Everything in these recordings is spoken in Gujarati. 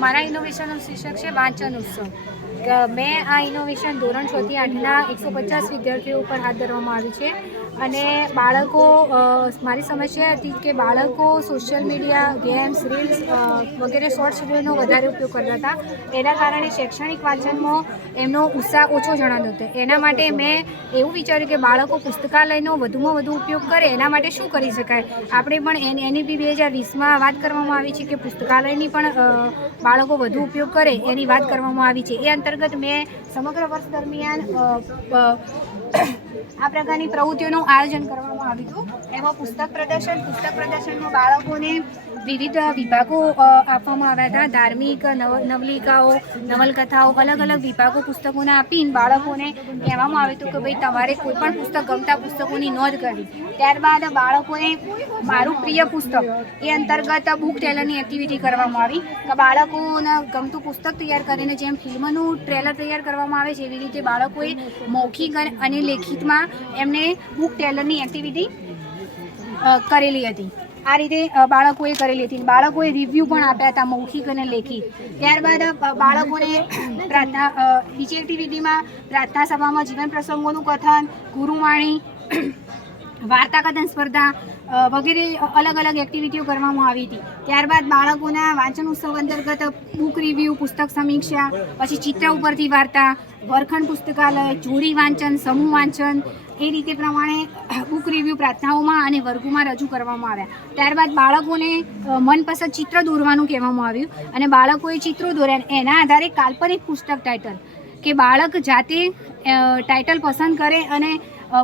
મારા ઇનોવેશનનું શીર્ષક છે વાંચન ઉત્સવ. મેં આ ઇનોવેશન ધોરણ 6 થી 8ના 150 વિદ્યાર્થીઓ ઉપર હાથ ધરવામાં આવ્યું છે. અને બાળકો, મારી સમસ્યા હતી કે બાળકો સોશિયલ મીડિયા, ગેમ્સ, રીલ્સ વગેરે શોર્ટ્સ વિડીયોનો વધારે ઉપયોગ કરતા હતા. એના કારણે શૈક્ષણિક વાંચનમાં એમનો ઉત્સાહ ઓછો જણાતો હતો. એના માટે મેં એવું વિચાર્યું કે બાળકો પુસ્તકાલયનો વધુમાં વધુ ઉપયોગ કરે. એના માટે શું કરી શકાય? આપણે પણ NEP 2020માં વાત કરવામાં આવી છે કે પુસ્તકાલયની પણ બાળકો વધુ ઉપયોગ કરે એની વાત કરવામાં આવી છે. એ અંતર્ગત મેં સમગ્ર વર્ષ દરમિયાન આ પ્રકારની પ્રવૃત્તિઓનું આયોજન કરવામાં આવ્યું હતું. એમાં પુસ્તક પ્રદર્શનમાં બાળકોને વિવિધ વિભાગો આપવામાં આવ્યા હતા. ધાર્મિક, નવલિકાઓ, નવલકથાઓ, અલગ અલગ વિભાગો પુસ્તકોને આપીને બાળકોને કહેવામાં આવ્યું હતું કે ભાઈ તમારે કોઈ પણ પુસ્તક, ગમતા પુસ્તકોની નોંધ કરવી. ત્યારબાદ બાળકોને મારું પ્રિય પુસ્તક એ અંતર્ગત બુક ટેલરની એક્ટિવિટી કરવામાં આવી કે બાળકોને ગમતું પુસ્તક તૈયાર કરીને જેમ ફિલ્મનું ટ્રેલર તૈયાર કરવામાં આવે છે એવી રીતે બાળકોએ મૌખિક અને લેખિતમાં એમને બુક ટેલરની એક્ટિવિટી કરેલી હતી. આ રીતે બાળકોએ કરેલી હતી. બાળકોએ રિવ્યૂ પણ આપ્યા હતા મૌખિક અને લેખિત. ત્યારબાદ બાળકોને બીજી એક્ટિવિટીમાં પ્રાર્થના સભામાં જીવન પ્રસંગોનું કથન, ગુરુવાણી, વાર્તા કથન સ્પર્ધા વગેરે અલગ અલગ એક્ટિવિટીઓ કરવામાં આવી હતી. ત્યારબાદ બાળકોના વાંચન ઉત્સવ અંતર્ગત બુક રિવ્યૂ, પુસ્તક સમીક્ષા, પછી ચિત્ર ઉપરથી વાર્તા, વર્ગખંડ પુસ્તકાલય, જોડી વાંચન, સમૂહ વાંચન, એ રીતે પ્રમાણે બુક રિવ્યૂ પ્રાર્થનાઓમાં અને વર્ગોમાં રજૂ કરવામાં આવ્યા. ત્યારબાદ બાળકોને મનપસંદ ચિત્ર દોરવાનું કહેવામાં આવ્યું અને બાળકોએ ચિત્રો દોર્યા. એના આધારે કાલ્પનિક પુસ્તક ટાઇટલ કે બાળક જાતે ટાઇટલ પસંદ કરે અને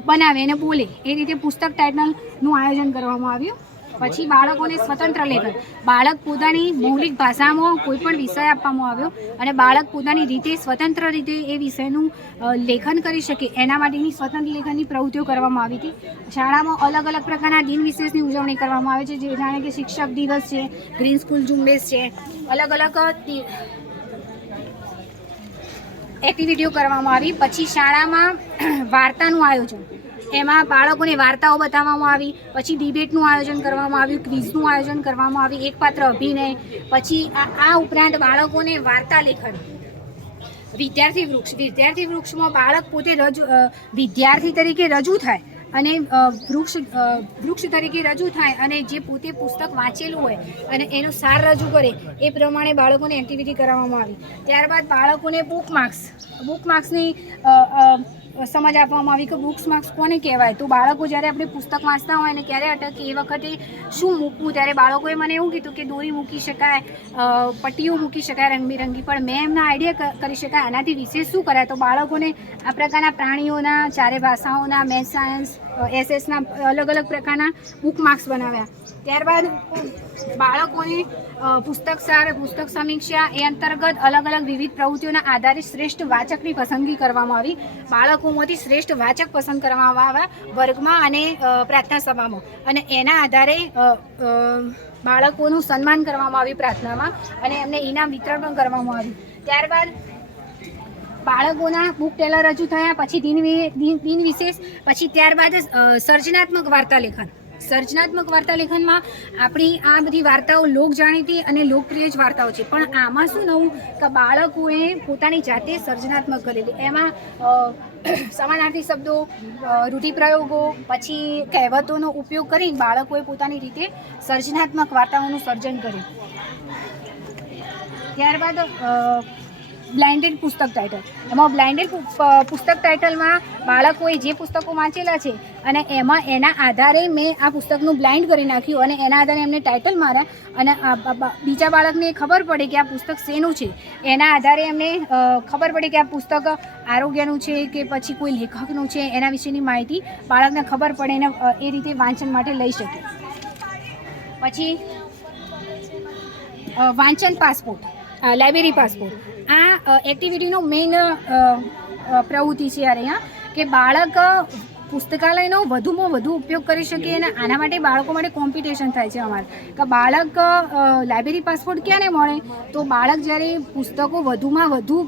બનાવે અને બોલે એ રીતે પુસ્તક ટાઇટલનું આયોજન કરવામાં આવ્યું. પછી બાળકોને સ્વતંત્ર લેખન, બાળક પોતાની મૌલિક ભાષામાં કોઈ પણ વિષય આપવામાં આવ્યો અને બાળક પોતાની રીતે સ્વતંત્ર રીતે એ વિષયનું લેખન કરી શકે એના માટેની સ્વતંત્ર લેખનની પ્રવૃત્તિઓ કરવામાં આવી હતી. શાળામાં અલગ અલગ પ્રકારના દિન વિશેષની ઉજવણી કરવામાં આવે છે, જે જાણે કે શિક્ષક દિવસ છે, ગ્રીન સ્કૂલ ઝુંબેશ છે, અલગ અલગ એક્ટિવિટીઓ કરવામાં આવી. પછી શાળામાં વાર્તાનું આયોજન, એમાં બાળકોને વાર્તાઓ બતાવવામાં આવી. પછી ડિબેટનું આયોજન કરવામાં આવ્યું, ક્વિઝનું આયોજન કરવામાં આવ્યું, એકપાત્ર અભિનય. પછી આ ઉપરાંત બાળકોને વાર્તા લેખન, વિદ્યાર્થી વૃક્ષમાં બાળક પોતે વિદ્યાર્થી તરીકે રજૂ થાય અને વૃક્ષ તરીકે રજૂ થાય અને જે પોતે પુસ્તક વાંચેલું હોય અને એનો સાર રજૂ કરે એ પ્રમાણે બાળકોને એક્ટિવિટી કરાવવામાં આવી. ત્યારબાદ બાળકોને બુકમાર્ક્સની સમજ આપવામાં આવી કે બુક્સ માર્ક્સ કોને કહેવાય. તો બાળકો જ્યારે આપણે પુસ્તક વાંચતા હોય અને ક્યારે અટકે એ વખતે શું મૂકવું, ત્યારે બાળકોએ મને એવું કીધું કે દોરી મૂકી શકાય, પટ્ટીઓ મૂકી શકાય રંગબેરંગી, પણ મેં એમના આઈડિયા કરી શકાય આનાથી વિશેષ શું કરાય. તો બાળકોને આ પ્રકારના પ્રાણીઓના, ચારે ભાષાઓના, મેથ્સ, સાયન્સ, SS ના અલગ અલગ પ્રકારના બુક માર્ક્સ બનાવ્યા. ત્યારબાદ બાળકોને પુસ્તક સાર, પુસ્તક સમીક્ષા એ અંતર્ગત અલગ અલગ વિવિધ પ્રવૃત્તિઓના આધારે શ્રેષ્ઠ વાચકની પસંદગી કરવામાં આવી. બાળકોમાંથી શ્રેષ્ઠ વાચક પસંદ કરવામાં આવ્યા વર્ગમાં અને પ્રાર્થના સભામાં, અને એના આધારે બાળકોનું સન્માન કરવામાં આવ્યું પ્રાર્થનામાં અને એમને ઇનામ વિતરણ પણ કરવામાં આવ્યું. ત્યારબાદ બાળકોના બુક ટેલર રજૂ થયા. પછી દિન વિશેષ, પછી ત્યારબાદ સર્જનાત્મક વાર્તા લેખન. સર્જનાત્મક વાર્તા લેખનમાં આપણી આ બધી વાર્તાઓ લોક જાણીતી અને લોકપ્રિય જ વાર્તાઓ છે, પણ આમાં શું નવું કે બાળકોએ પોતાની જાતે સર્જનાત્મક કરેલી. એમાં સમાનાર્થી શબ્દો, રૂઢિપ્રયોગો, પછી કહેવતોનો ઉપયોગ કરીને બાળકોએ પોતાની રીતે સર્જનાત્મક વાર્તાઓનું સર્જન કર્યું. ત્યારબાદ બ્લાઇન્ડેડ પુસ્તક ટાઇટલ. એમાં બ્લાઇન્ડેડ પુસ્તક ટાઇટલમાં બાળકોએ જે પુસ્તકો વાંચેલા છે અને એમાં એના આધારે મેં આ પુસ્તકનું બ્લાઇન્ડ કરી નાખ્યું અને એના આધારે એમને ટાઇટલ માર્યા અને બીજા બાળકને ખબર પડે કે આ પુસ્તક શેનું છે. એના આધારે એમને ખબર પડે કે આ પુસ્તક આરોગ્યનું છે કે પછી કોઈ લેખકનું છે, એના વિશેની માહિતી બાળકને ખબર પડે અને એ રીતે વાંચન માટે લઈ શકે. પછી વાંચન પાસપોર્ટ, લાઇબ્રેરી પાસપોર્ટ. આ એક્ટિવિટીનો મેઇન પ્રવૃત્તિ છે અહીંયા કે બાળક પુસ્તકાલયનો વધુમાં વધુ ઉપયોગ કરી શકીએ અને આના માટે બાળકો માટે કોમ્પિટિશન થાય છે અમારે કે બાળક લાઇબ્રેરી પાસપોર્ટ ક્યાં ને મળે તો બાળક જ્યારે પુસ્તકો વધુમાં વધુ